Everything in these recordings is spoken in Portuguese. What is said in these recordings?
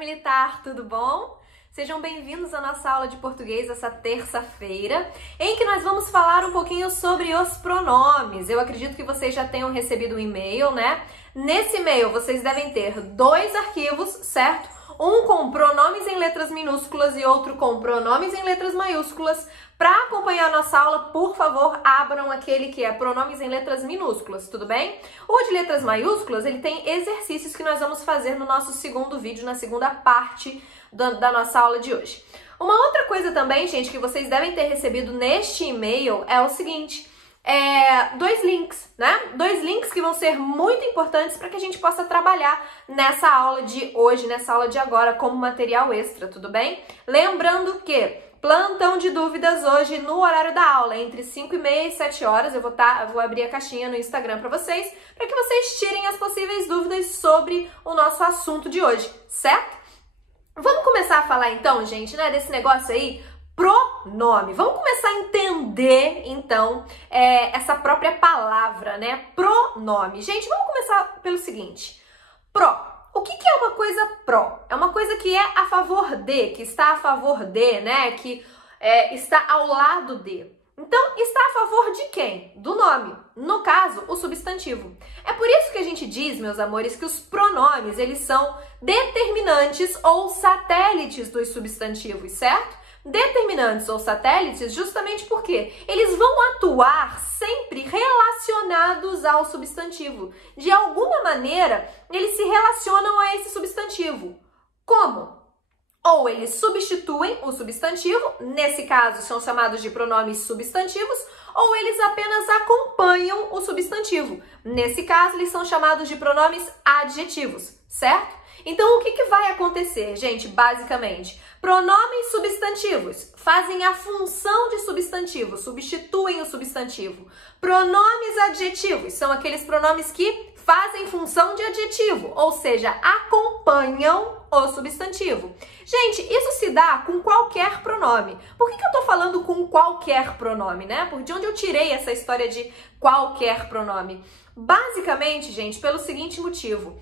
Militar, tudo bom? Sejam bem-vindos à nossa aula de português essa terça-feira, em que nós vamos falar um pouquinho sobre os pronomes. Eu acredito que vocês já tenham recebido um e-mail, né? Nesse e-mail vocês devem ter dois arquivos, certo? Um com pronomes em letras minúsculas e outro com pronomes em letras maiúsculas. Para acompanhar a nossa aula, por favor, abram aquele que é pronomes em letras minúsculas, tudo bem? O de letras maiúsculas, ele tem exercícios que nós vamos fazer no nosso segundo vídeo, na segunda parte da nossa aula de hoje. Uma outra coisa também, gente, que vocês devem ter recebido neste e-mail é o seguinte, dois links, né? Dois links que vão ser muito importantes para que a gente possa trabalhar nessa aula de hoje, nessa aula de agora, como material extra, tudo bem? Lembrando que plantão de dúvidas hoje no horário da aula, entre 5h30 e 7 horas, eu vou abrir a caixinha no Instagram para que vocês tirem as possíveis dúvidas sobre o nosso assunto de hoje, certo? Vamos começar a falar então, gente, né, desse negócio aí, pronome. Vamos começar a entender, então, essa própria palavra, né, pronome. Gente, vamos começar pelo seguinte, O que é uma coisa pró? É uma coisa que é a favor de, que está a favor de, né? Que está ao lado de. Então, está a favor de quem? Do nome. No caso, o substantivo. É por isso que a gente diz, meus amores, que os pronomes, eles são determinantes ou satélites dos substantivos, certo? Determinantes ou satélites justamente porque eles vão atuar sempre relacionados ao substantivo. De alguma maneira, eles se relacionam a esse substantivo. Como? Ou eles substituem o substantivo, nesse caso são chamados de pronomes substantivos, ou eles apenas acompanham o substantivo. Nesse caso, eles são chamados de pronomes adjetivos, certo? Então, o que vai acontecer, gente, basicamente? Pronomes substantivos fazem a função de substantivo, substituem o substantivo. Pronomes adjetivos são aqueles pronomes que fazem função de adjetivo, ou seja, acompanham o substantivo. Gente, isso se dá com qualquer pronome. Por que eu tô falando com qualquer pronome, né? De onde eu tirei essa história de qualquer pronome? Basicamente, gente, pelo seguinte motivo.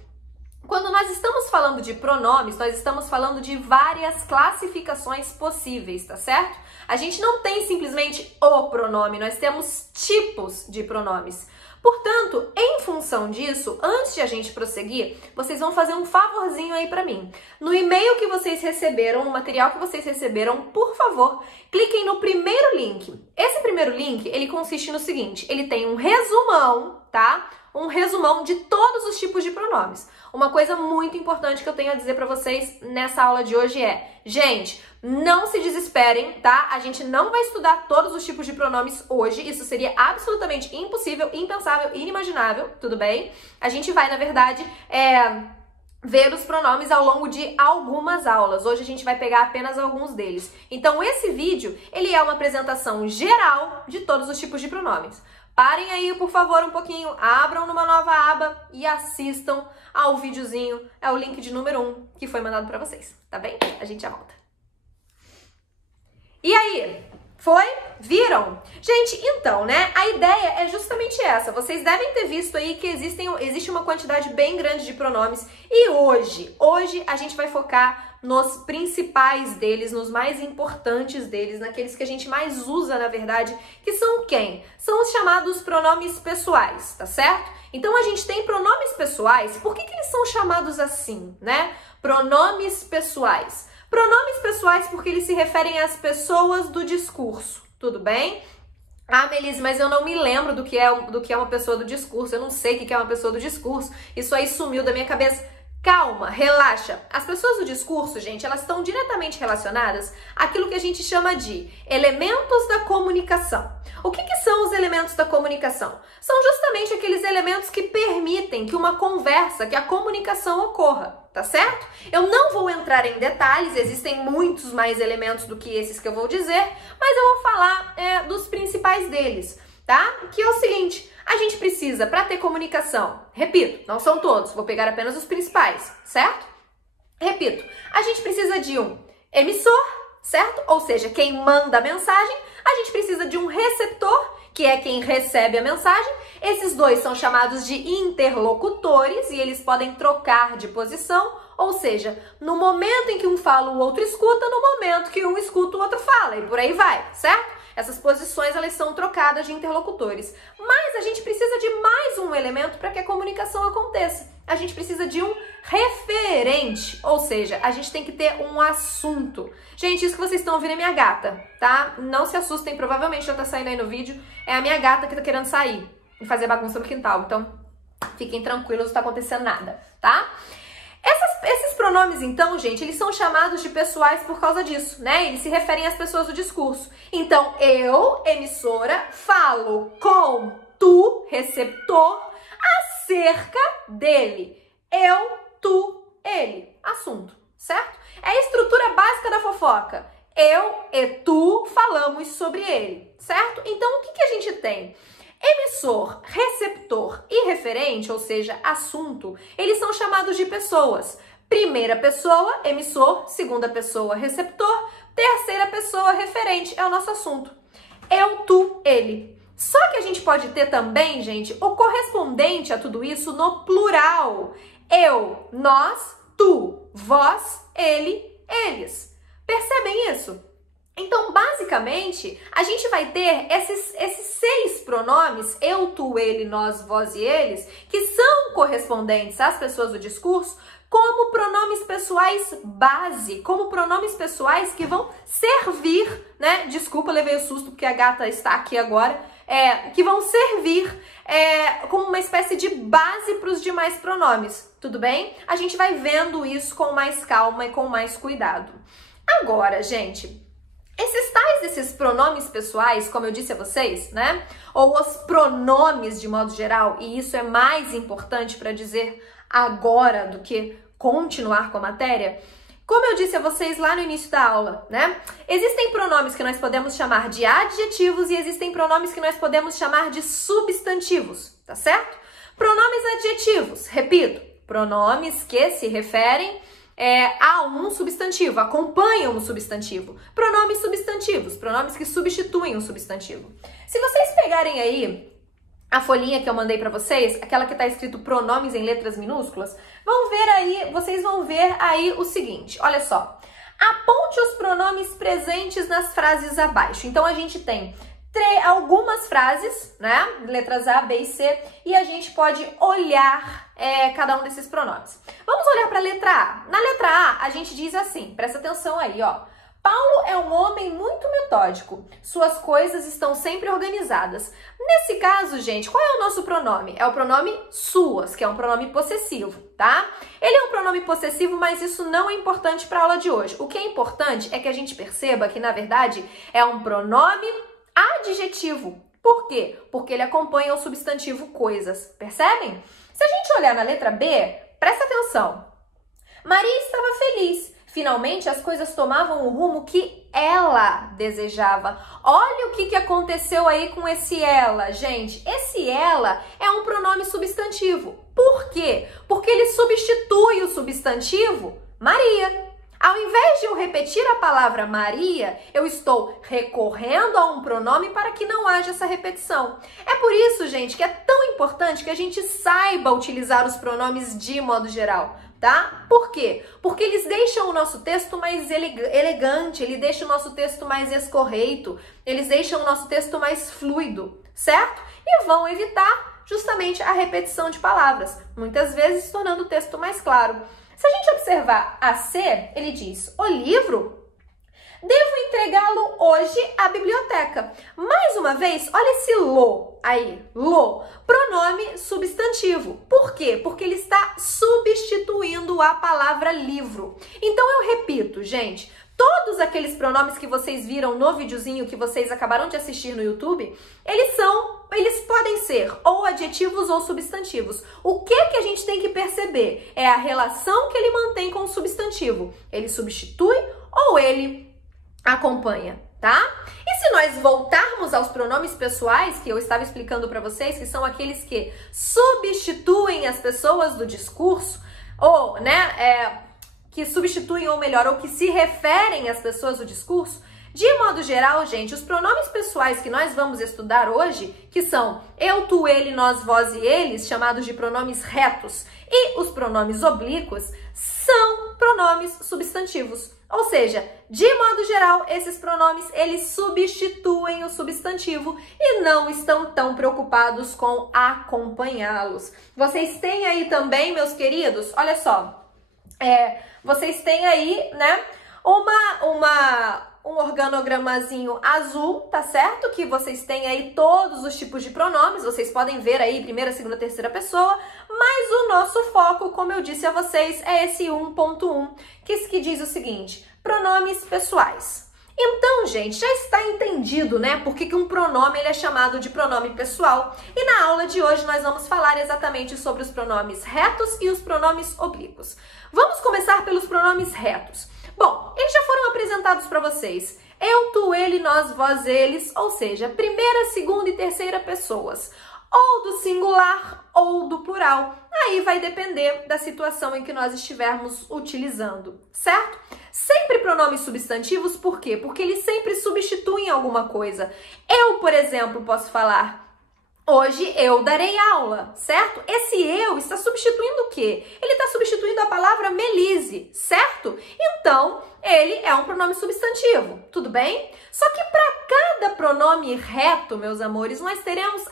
Quando nós estamos falando de pronomes, nós estamos falando de várias classificações possíveis, tá certo? A gente não tem simplesmente o pronome, nós temos tipos de pronomes. Portanto, em função disso, antes de a gente prosseguir, vocês vão fazer um favorzinho aí pra mim. No e-mail que vocês receberam, no material que vocês receberam, por favor, cliquem no primeiro link. Esse primeiro link, ele consiste no seguinte, ele tem um resumão, tá? Um resumão de todos os tipos de pronomes. Uma coisa muito importante que eu tenho a dizer para vocês nessa aula de hoje é, gente, não se desesperem, tá? A gente não vai estudar todos os tipos de pronomes hoje, isso seria absolutamente impossível, impensável, inimaginável, tudo bem? A gente vai, na verdade, ver os pronomes ao longo de algumas aulas. Hoje a gente vai pegar apenas alguns deles. Então, esse vídeo, ele é uma apresentação geral de todos os tipos de pronomes. Parem aí, por favor, um pouquinho, abram numa nova aba e assistam ao videozinho, é o link de número 1 que foi mandado pra vocês, tá bem? A gente já volta. E aí? Foi? Viram? Gente, então, né, a ideia é justamente essa. Vocês devem ter visto aí que existe uma quantidade bem grande de pronomes e hoje a gente vai focar nos principais deles, nos mais importantes deles, naqueles que a gente mais usa, na verdade, que são quem? São os chamados pronomes pessoais, tá certo? Então, a gente tem pronomes pessoais, por que eles são chamados assim, né? Pronomes pessoais. Pronomes pessoais porque eles se referem às pessoas do discurso, tudo bem? Ah, Melise, mas eu não me lembro do que é uma pessoa do discurso, eu não sei o que é uma pessoa do discurso, isso aí sumiu da minha cabeça. Calma, relaxa. As pessoas do discurso, gente, elas estão diretamente relacionadas àquilo que a gente chama de elementos da comunicação. O que são os elementos da comunicação? São justamente aqueles elementos que permitem que uma conversa, que a comunicação ocorra, tá certo? Eu não vou entrar em detalhes, existem muitos mais elementos do que esses que eu vou dizer, mas eu vou falar dos principais deles, tá? Que é o seguinte, a gente precisa, para ter comunicação, repito, não são todos, vou pegar apenas os principais, certo? Repito, a gente precisa de um emissor, certo? Ou seja, quem manda a mensagem, a gente precisa de um receptor, que é quem recebe a mensagem. Esses dois são chamados de interlocutores e eles podem trocar de posição Ou seja, no momento em que um fala, o outro escuta, no momento que um escuta, o outro fala, e por aí vai, certo? Essas posições, elas são trocadas de interlocutores. Mas a gente precisa de mais um elemento para que a comunicação aconteça. A gente precisa de um referente, ou seja, a gente tem que ter um assunto. Gente, isso que vocês estão ouvindo é minha gata, tá? Não se assustem, provavelmente já tá saindo aí no vídeo. É a minha gata que tá querendo sair e fazer bagunça no quintal. Então, fiquem tranquilos, não tá acontecendo nada, tá? Esses pronomes, então, gente, eles são chamados de pessoais por causa disso, né? Eles se referem às pessoas do discurso. Então, eu, emissora, falo com tu, receptor, acerca dele. Eu, tu, ele. Assunto, certo? É a estrutura básica da fofoca. Eu e tu falamos sobre ele, certo? Então, o que a gente tem? Emissor, receptor e referente, ou seja, assunto, eles são chamados de pessoas. Primeira pessoa, emissor, segunda pessoa, receptor, terceira pessoa, referente, é o nosso assunto. Eu, tu, ele. Só que a gente pode ter também, gente, o correspondente a tudo isso no plural. Eu, nós, tu, vós, ele, eles. Percebem isso? Então, basicamente, a gente vai ter esses 6 pronomes, eu, tu, ele, nós, vós e eles, que são correspondentes às pessoas do discurso, como pronomes pessoais base, como pronomes pessoais que vão servir, né? Desculpa, levei o susto porque a gata está aqui agora. Que vão servir como uma espécie de base para os demais pronomes, tudo bem? A gente vai vendo isso com mais calma e com mais cuidado. Agora, gente, esses pronomes pessoais, como eu disse a vocês, né? Ou os pronomes de modo geral, e isso é mais importante para dizer agora do que continuar com a matéria. Como eu disse a vocês lá no início da aula, né? Existem pronomes que nós podemos chamar de adjetivos e existem pronomes que nós podemos chamar de substantivos, tá certo? Pronomes adjetivos, repito, pronomes que se referem a um substantivo, acompanham um substantivo. Pronomes substantivos, pronomes que substituem um substantivo. Se vocês pegarem aí a folhinha que eu mandei para vocês, aquela que está escrito pronomes em letras minúsculas, vocês vão ver aí o seguinte, olha só. Aponte os pronomes presentes nas frases abaixo. Então, a gente tem algumas frases, né? Letras A, B e C, e a gente pode olhar cada um desses pronomes. Vamos olhar para a letra A. Na letra A, a gente diz assim, presta atenção aí, ó. Paulo é um homem muito metódico. Suas coisas estão sempre organizadas. Nesse caso, gente, qual é o nosso pronome? É o pronome suas, que é um pronome possessivo, tá? Ele é um pronome possessivo, mas isso não é importante para a aula de hoje. O que é importante é que a gente perceba que, na verdade, é um pronome adjetivo. Por quê? Porque ele acompanha o substantivo coisas. Percebem? Se a gente olhar na letra B, presta atenção. Maria estava feliz. Finalmente, as coisas tomavam o rumo que ela desejava. Olha o que aconteceu aí com esse ela, gente. Esse ela é um pronome substantivo. Por quê? Porque ele substitui o substantivo Maria. Ao invés de eu repetir a palavra Maria, eu estou recorrendo a um pronome para que não haja essa repetição. É por isso, gente, que é tão importante que a gente saiba utilizar os pronomes de modo geral, tá? Por quê? Porque eles deixam o nosso texto mais elegante, eles deixam o nosso texto mais escorreito, eles deixam o nosso texto mais fluido, certo? E vão evitar justamente a repetição de palavras, muitas vezes tornando o texto mais claro. Se a gente observar a C, ele diz, o livro, devo entregá-lo hoje à biblioteca. Mais uma vez, olha esse lo aí, lo, pronome substantivo. Por quê? Porque ele está substituindo a palavra livro. Então eu repito, gente, todos aqueles pronomes que vocês viram no videozinho que vocês acabaram de assistir no YouTube, eles podem ser ou adjetivos ou substantivos. O que a gente tem que perceber é a relação que ele mantém com o substantivo. Ele substitui ou ele acompanha, tá? E se nós voltarmos aos pronomes pessoais, que eu estava explicando para vocês, que são aqueles que substituem as pessoas do discurso, ou, né, que substituem, ou melhor, ou que se referem às pessoas do discurso, de modo geral, gente, os pronomes pessoais que nós vamos estudar hoje, que são eu, tu, ele, nós, vós e eles, chamados de pronomes retos, E os pronomes oblíquos são pronomes substantivos. Ou seja, de modo geral, esses pronomes, eles substituem o substantivo e não estão tão preocupados com acompanhá-los. Vocês têm aí também, meus queridos, olha só, vocês têm aí, né, um organogramazinho azul, tá certo? Que vocês têm aí todos os tipos de pronomes, vocês podem ver aí primeira, segunda, terceira pessoa, mas o nosso foco, como eu disse a vocês, é esse 1.1, que diz o seguinte: pronomes pessoais. Então, gente, já está entendido, né, por que um pronome ele é chamado de pronome pessoal. E na aula de hoje nós vamos falar exatamente sobre os pronomes retos e os pronomes oblíquos. Vamos começar pelos pronomes retos. Bom, eles já foram apresentados para vocês. Eu, tu, ele, nós, vós, eles, ou seja, primeira, segunda e terceira pessoas. Ou do singular ou do plural. Aí vai depender da situação em que nós estivermos utilizando, certo? Sempre pronomes substantivos, por quê? Porque eles sempre substituem alguma coisa. Eu, por exemplo, posso falar: hoje eu darei aula, certo? Esse eu está substituindo o quê? Ele está substituindo a palavra Melise, certo? Então, ele é um pronome substantivo, tudo bem? Só que para cada pronome reto, meus amores, nós teremos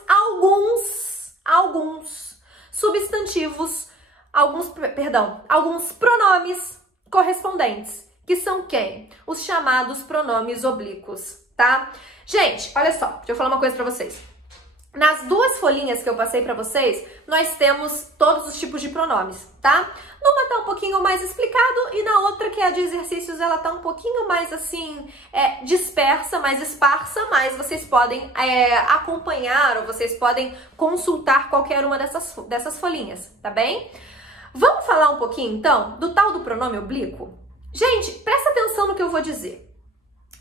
alguns substantivos, alguns pronomes correspondentes, que são quem? Os chamados pronomes oblíquos, tá? Gente, olha só, deixa eu falar uma coisa para vocês. Nas duas folhinhas que eu passei para vocês, nós temos todos os tipos de pronomes, tá? Numa tá um pouquinho mais explicado e na outra, que é a de exercícios, ela tá um pouquinho mais assim, dispersa, mais esparsa, mas vocês podem acompanhar ou vocês podem consultar qualquer uma dessas folhinhas, tá bem? Vamos falar um pouquinho, então, do tal do pronome oblíquo? Gente, presta atenção no que eu vou dizer.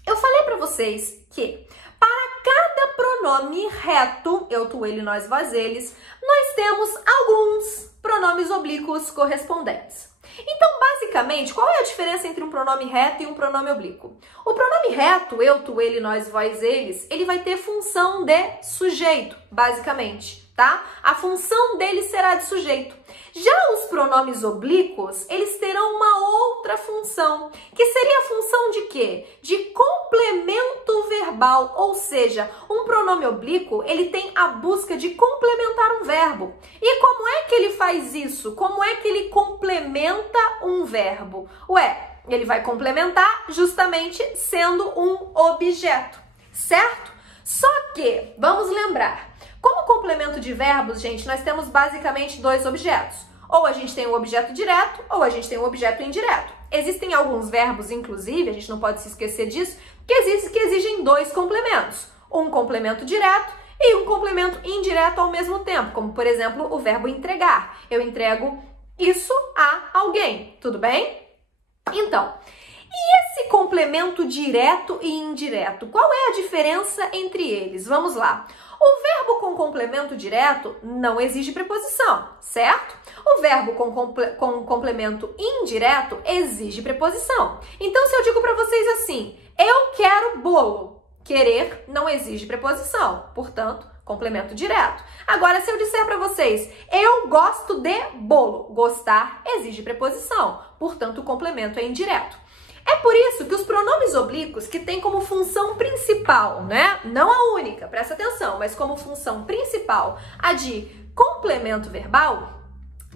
Eu falei para vocês que para cada pronome reto, eu, tu, ele, nós, vós, eles, nós temos alguns pronomes oblíquos correspondentes. Então, basicamente, qual é a diferença entre um pronome reto e um pronome oblíquo? O pronome reto, eu, tu, ele, nós, vós, eles, ele vai ter função de sujeito, basicamente, tá? A função dele será de sujeito. Já os pronomes oblíquos, eles terão uma outra função, que seria a função de quê? De complemento verbal, ou seja, um pronome oblíquo, ele tem a busca de complementar um verbo. E como é que ele faz isso? Como é que ele complementa um verbo? Ué, ele vai complementar justamente sendo um objeto, certo? Só que, vamos lembrar, como complemento de verbos, gente, nós temos basicamente dois objetos. Ou a gente tem o objeto direto, ou a gente tem o objeto indireto. Existem alguns verbos, inclusive, a gente não pode se esquecer disso, que exigem dois complementos. Um complemento direto e um complemento indireto ao mesmo tempo, como, por exemplo, o verbo entregar. Eu entrego isso a alguém, tudo bem? Então, e esse complemento direto e indireto? Qual é a diferença entre eles? Vamos lá. O verbo com complemento direto não exige preposição, certo? O verbo com complemento indireto exige preposição. Então, se eu digo para vocês assim, eu quero bolo, querer não exige preposição, portanto, complemento direto. Agora, se eu disser para vocês, eu gosto de bolo, gostar exige preposição, portanto, o complemento é indireto. É por isso que os pronomes oblíquos, que têm como função principal, né, não a única, presta atenção, mas como função principal a de complemento verbal,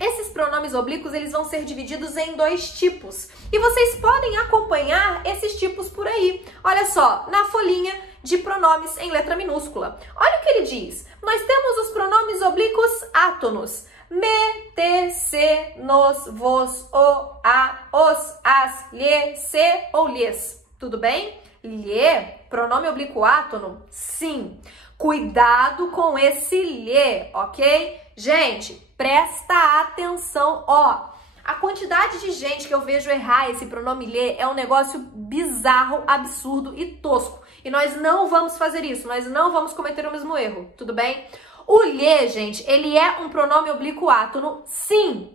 esses pronomes oblíquos, eles vão ser divididos em dois tipos. E vocês podem acompanhar esses tipos por aí. Olha só, na folhinha de pronomes em letra minúscula. Olha o que ele diz. Nós temos os pronomes oblíquos átonos. Me, te, se, nos, vos, o, a, os, as, lhe, se ou lhes. Tudo bem? Lhe, pronome oblíquo átono? Sim. Cuidado com esse lhe, ok? Gente, presta atenção, ó. A quantidade de gente que eu vejo errar esse pronome lhe é um negócio bizarro, absurdo e tosco. E nós não vamos fazer isso, nós não vamos cometer o mesmo erro, tudo bem? O lhe, gente, ele é um pronome oblíquo átono, sim.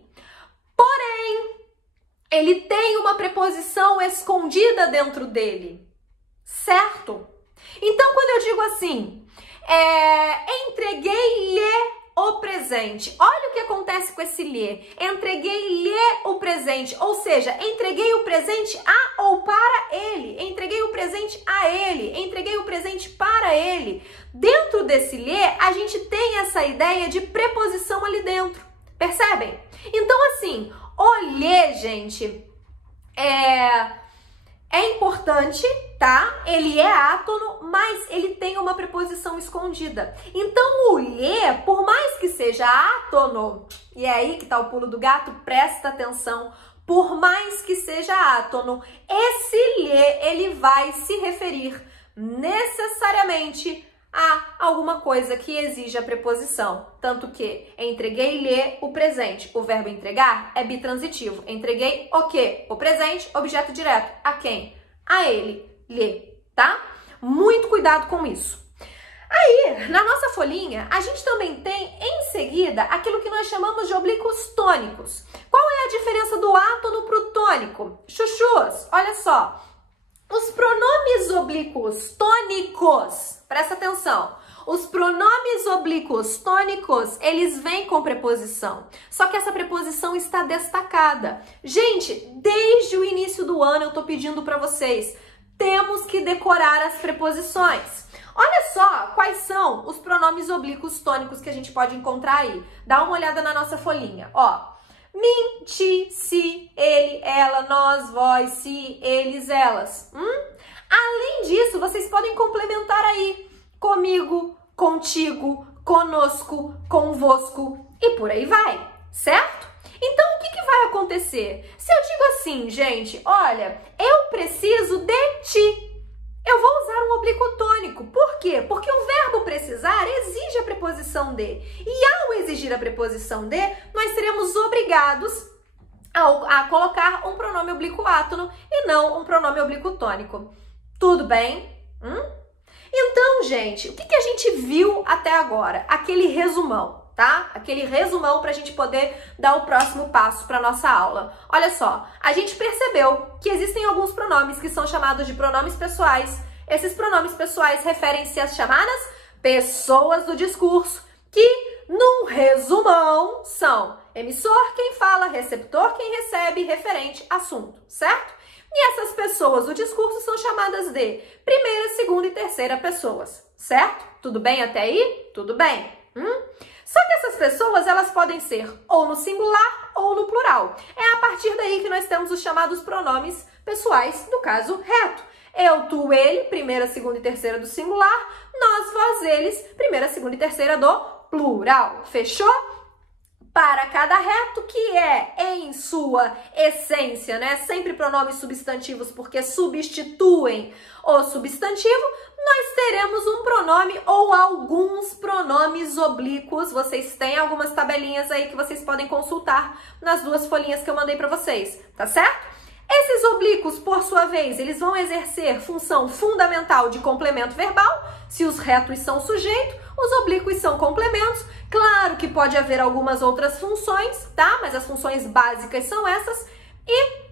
Porém, ele tem uma preposição escondida dentro dele, certo? Então, quando eu digo assim, entreguei-lhe o presente. Olha o que acontece com esse lhe. Entreguei-lhe o presente, ou seja, entreguei o presente a ou para ele. Entreguei o presente a ele. Entreguei o presente para ele. Dentro desse lhe, a gente tem essa ideia de preposição ali dentro. Percebem? Então, assim, o lhe, gente, é importante, tá? Ele é átono, mas ele tem uma preposição escondida. Então, o lhe, por mais que seja átono, e é aí que tá o pulo do gato, presta atenção, por mais que seja átono, esse lhe, ele vai se referir necessariamente a alguma coisa que exige a preposição. Tanto que entreguei-lhe o presente. O verbo entregar é bitransitivo. Entreguei o quê? O presente, objeto direto. A quem? A ele, lhe, tá? Muito cuidado com isso. Aí, na nossa folhinha, a gente também tem em seguida aquilo que nós chamamos de oblíquos tônicos. Qual é a diferença do átono para o tônico? Chuchus, olha só. Os pronomes oblíquos tônicos, presta atenção, os pronomes oblíquos tônicos, eles vêm com preposição, só que essa preposição está destacada. Gente, desde o início do ano eu tô pedindo para vocês, temos que decorar as preposições. Olha só quais são os pronomes oblíquos tônicos que a gente pode encontrar aí. Dá uma olhada na nossa folhinha, ó. Mim, ti, si, ele, ela, nós, vós, si, eles, elas. Além disso, vocês podem complementar aí. Comigo, contigo, conosco, convosco e por aí vai, certo? Então, o que vai acontecer? Se eu digo assim, gente, olha, eu preciso de ti. Eu vou usar um oblíquo tônico. Por quê? Porque o verbo precisar exige a preposição de. E ao exigir a preposição de, nós seremos obrigados a colocar um pronome oblíquo átono e não um pronome oblíquo tônico. Tudo bem? Então, gente, o que a gente viu até agora? Aquele resumão, tá? Aquele resumão para a gente poder dar o próximo passo para nossa aula. Olha só, a gente percebeu que existem alguns pronomes que são chamados de pronomes pessoais. Esses pronomes pessoais referem-se às chamadas pessoas do discurso, que, num resumão, são emissor, quem fala, receptor, quem recebe, referente, assunto, certo? E essas pessoas do discurso são chamadas de primeira, segunda e terceira pessoas, certo? Tudo bem até aí? Tudo bem. Só que essas pessoas, elas podem ser ou no singular ou no plural. É a partir daí que nós temos os chamados pronomes pessoais do caso reto. Eu, tu, ele, primeira, segunda e terceira do singular. Nós, vós, eles, primeira, segunda e terceira do plural. Fechou? Para cada reto, que é em sua essência, né? Sempre pronomes substantivos, porque substituem o substantivo, nós teremos um pronome ou alguns pronomes oblíquos. Vocês têm algumas tabelinhas aí que vocês podem consultar nas duas folhinhas que eu mandei para vocês, tá certo? Esses oblíquos, por sua vez, eles vão exercer função fundamental de complemento verbal. Se os retos são sujeito, os oblíquos são complementos. Claro que pode haver algumas outras funções, tá? Mas as funções básicas são essas. E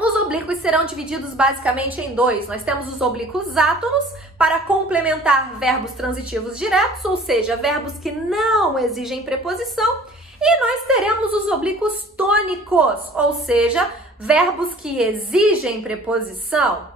os oblíquos serão divididos basicamente em dois. Nós temos os oblíquos átonos para complementar verbos transitivos diretos, ou seja, verbos que não exigem preposição. E nós teremos os oblíquos tônicos, ou seja, verbos que exigem preposição.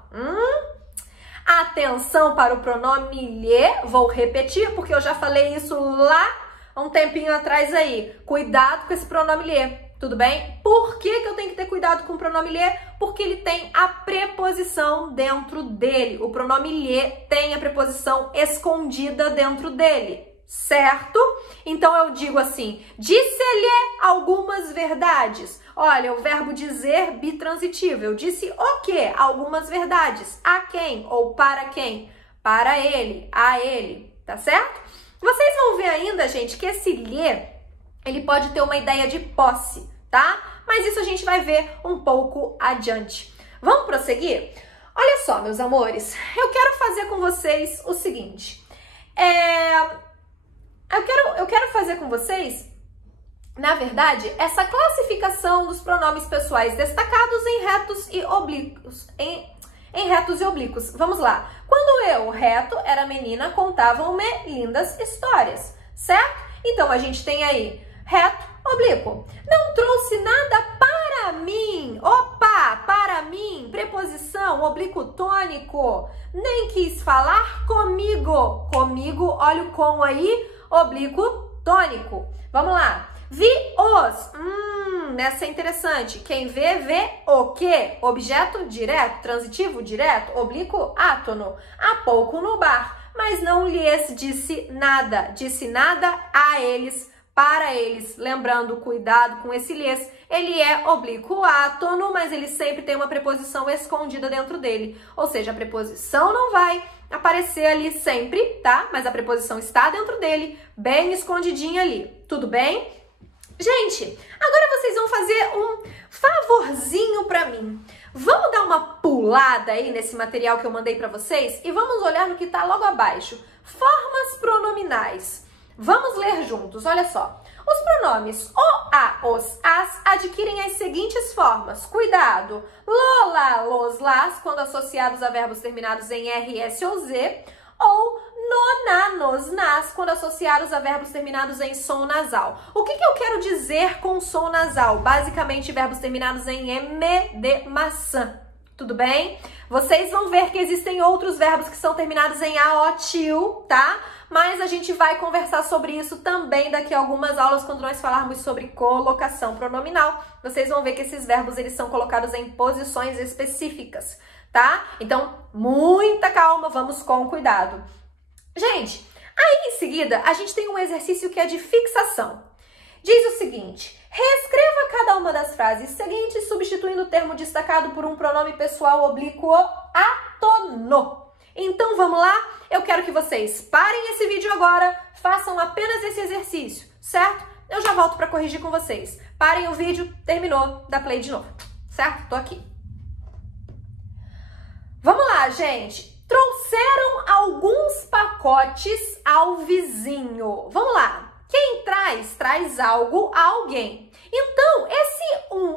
Atenção para o pronome lhe, vou repetir porque eu já falei isso lá há um tempinho atrás aí. Cuidado com esse pronome lhe, tudo bem? Por que eu tenho que ter cuidado com o pronome lhe? Porque ele tem a preposição dentro dele. O pronome lhe tem a preposição escondida dentro dele, certo? Então eu digo assim, disse-lhe algumas verdades. Olha, o verbo dizer bitransitivo. Eu disse o quê? Algumas verdades. A quem ou para quem? Para ele, a ele, tá certo? Vocês vão ver ainda, gente, que esse lhe, ele pode ter uma ideia de posse, tá? Mas isso a gente vai ver um pouco adiante. Vamos prosseguir? Olha só, meus amores, eu quero fazer com vocês o seguinte. Eu quero fazer com vocês, na verdade, essa classificação dos pronomes pessoais destacados em retos e oblíquos. Em retos e oblíquos. Vamos lá. Quando eu, reto, era menina, contavam-me lindas histórias, certo? Então, a gente tem aí reto, oblíquo. Não trouxe nada para mim. Opa, para mim. Preposição, oblíquo tônico. Nem quis falar comigo. Comigo, olha o com aí, oblíquo tônico. Vamos lá. Vi os. Essa é interessante. Quem vê, vê o quê? Objeto direto, transitivo direto, oblíquo átono. Há pouco no bar, mas não lhes disse nada. Disse nada a eles, para eles. Lembrando, cuidado com esse lhes. Ele é oblíquo átono, mas ele sempre tem uma preposição escondida dentro dele. Ou seja, a preposição não vai aparecer ali sempre, tá? Mas a preposição está dentro dele, bem escondidinha ali. Tudo bem? Gente, agora vocês vão fazer um favorzinho para mim. Vamos dar uma pulada aí nesse material que eu mandei para vocês e vamos olhar no que está logo abaixo. Formas pronominais. Vamos ler juntos, olha só. Os pronomes o, a, os, as adquirem as seguintes formas. Cuidado! Lo, la, los, las, quando associados a verbos terminados em R, S ou Z. Ou no, na, nos, nas, quando associados a verbos terminados em som nasal. O que eu quero dizer com som nasal? Basicamente, verbos terminados em M, de maçã. Tudo bem? Vocês vão ver que existem outros verbos que são terminados em A, O, til, tá? Mas a gente vai conversar sobre isso também daqui a algumas aulas, quando nós falarmos sobre colocação pronominal. Vocês vão ver que esses verbos, eles são colocados em posições específicas, tá? Então, muita calma, vamos com cuidado. Gente, aí em seguida, a gente tem um exercício que é de fixação. Diz o seguinte: reescreva cada uma das frases seguintes, substituindo o termo destacado por um pronome pessoal oblíquo átono. Então, vamos lá? Eu quero que vocês parem esse vídeo agora, façam apenas esse exercício, certo? Eu já volto para corrigir com vocês. Parem o vídeo, terminou, dá play de novo, certo? Tô aqui. Vamos lá, gente. Trouxeram alguns pacotes ao vizinho. Vamos lá. Quem traz algo a alguém. Então, esse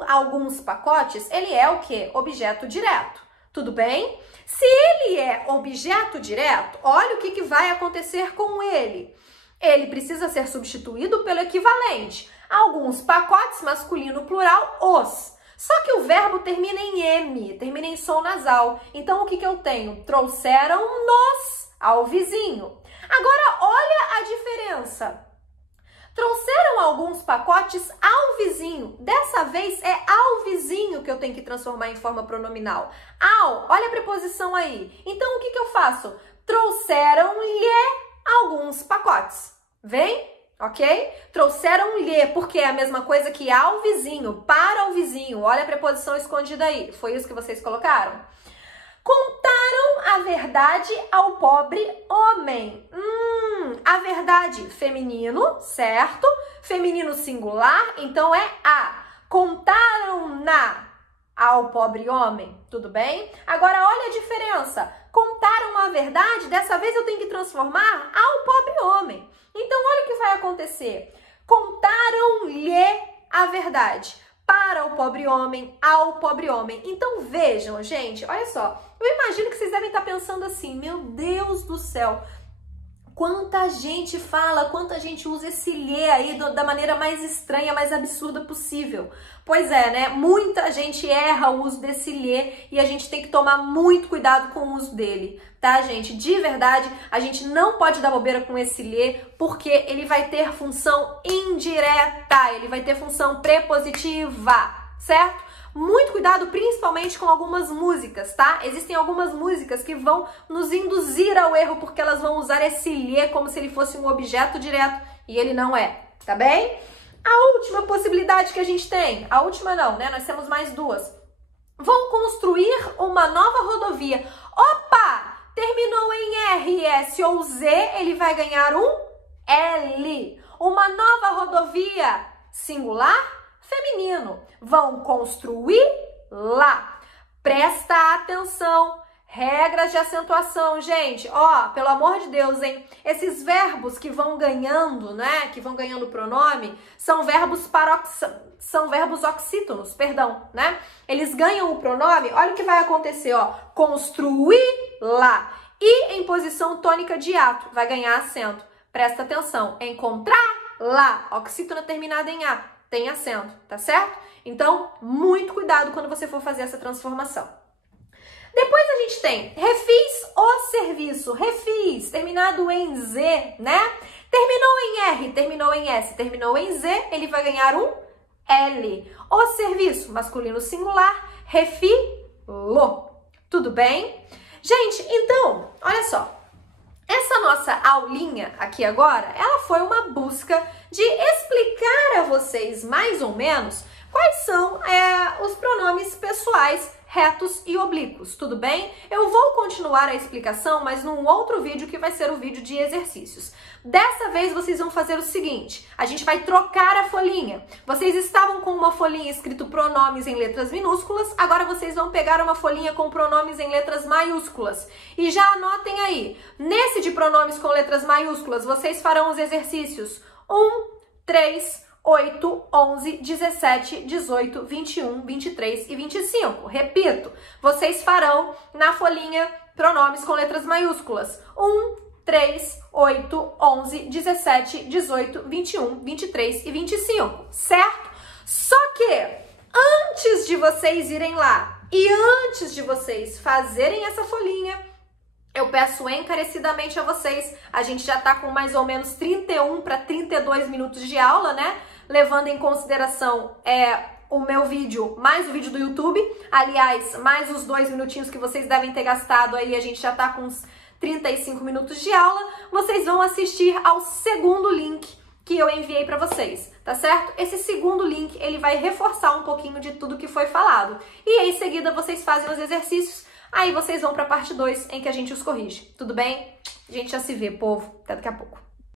alguns pacotes, ele é o quê? Objeto direto. Tudo bem? Se ele é objeto direto, olha o que vai acontecer com ele. Ele precisa ser substituído pelo equivalente. Alguns pacotes, masculino plural, os. Só que o verbo termina em M, termina em som nasal. Então, o que eu tenho? Trouxeram-nos ao vizinho. Agora, olha a diferença. Trouxeram alguns pacotes ao vizinho. Dessa vez é ao vizinho que eu tenho que transformar em forma pronominal. Ao, olha a preposição aí. Então, o que eu faço? Trouxeram-lhe alguns pacotes. Vem? Ok? Trouxeram-lhe, porque é a mesma coisa que ao vizinho, para o vizinho. Olha a preposição escondida aí. Foi isso que vocês colocaram? Contaram a verdade ao pobre homem. A verdade feminino, certo? Feminino singular, então é a. Contaram-na ao pobre homem, tudo bem? Agora, olha a diferença. Contaram a verdade, dessa vez eu tenho que transformar ao pobre homem. Então, olha o que vai acontecer. Contaram-lhe a verdade para o pobre homem, ao pobre homem. Então, vejam, gente, olha só. Eu imagino que vocês devem estar pensando assim, meu Deus do céu, quanta gente fala, quanta gente usa esse lhe aí da maneira mais estranha, mais absurda possível. Pois é, né? Muita gente erra o uso desse lhe e a gente tem que tomar muito cuidado com o uso dele, tá, gente? De verdade, a gente não pode dar bobeira com esse lhe, porque ele vai ter função indireta, ele vai ter função prepositiva, certo? Muito cuidado, principalmente com algumas músicas, tá? Existem algumas músicas que vão nos induzir ao erro porque elas vão usar esse lhe como se ele fosse um objeto direto e ele não é, tá bem? A última possibilidade que a gente tem, a última não, né? Nós temos mais duas. Vão construir uma nova rodovia. Opa! Terminou em R, S ou Z, ele vai ganhar um L. Uma nova rodovia singular feminino. Vão construir lá. Presta atenção. Regras de acentuação, gente. Ó, pelo amor de Deus, hein? Esses verbos que vão ganhando, né? Que vão ganhando pronome, são verbos oxítonos, perdão, né? Eles ganham o pronome. Olha o que vai acontecer, ó. Construir lá. E em posição tônica de ato, vai ganhar acento. Presta atenção. Encontrar lá, oxítona terminada em A, tem acento, tá certo? Então, muito cuidado quando você for fazer essa transformação. Depois a gente tem refiz o serviço, refiz, terminado em Z, né? Terminou em R, terminou em S, terminou em Z, ele vai ganhar um L. O serviço, masculino singular, refilo. Tudo bem? Gente, então, olha só. Essa nossa aulinha aqui agora, ela foi uma busca de explicar a vocês mais ou menos quais são os pronomes pessoais retos e oblíquos, tudo bem? Eu vou continuar a explicação, mas num outro vídeo que vai ser o vídeo de exercícios. Dessa vez vocês vão fazer o seguinte, a gente vai trocar a folhinha. Vocês estavam com uma folhinha escrito pronomes em letras minúsculas, agora vocês vão pegar uma folhinha com pronomes em letras maiúsculas. E já anotem aí, nesse de pronomes com letras maiúsculas, vocês farão os exercícios 1, 3, 8, 11, 17, 18, 21, 23 e 25. Repito, vocês farão na folhinha pronomes com letras maiúsculas. 1, 3, 8, 11, 17, 18, 21, 23 e 25, certo? Só que antes de vocês irem lá e antes de vocês fazerem essa folhinha, eu peço encarecidamente a vocês, a gente já tá com mais ou menos 31 para 32 minutos de aula, né? Levando em consideração o meu vídeo, mais o vídeo do YouTube. Aliás, mais os 2 minutinhos que vocês devem ter gastado aí, a gente já tá com uns 35 minutos de aula. Vocês vão assistir ao segundo link que eu enviei para vocês, tá certo? Esse segundo link, ele vai reforçar um pouquinho de tudo que foi falado. E aí, em seguida, vocês fazem os exercícios. Aí vocês vão para a parte 2, em que a gente os corrige. Tudo bem? A gente já se vê, povo. Até daqui a pouco.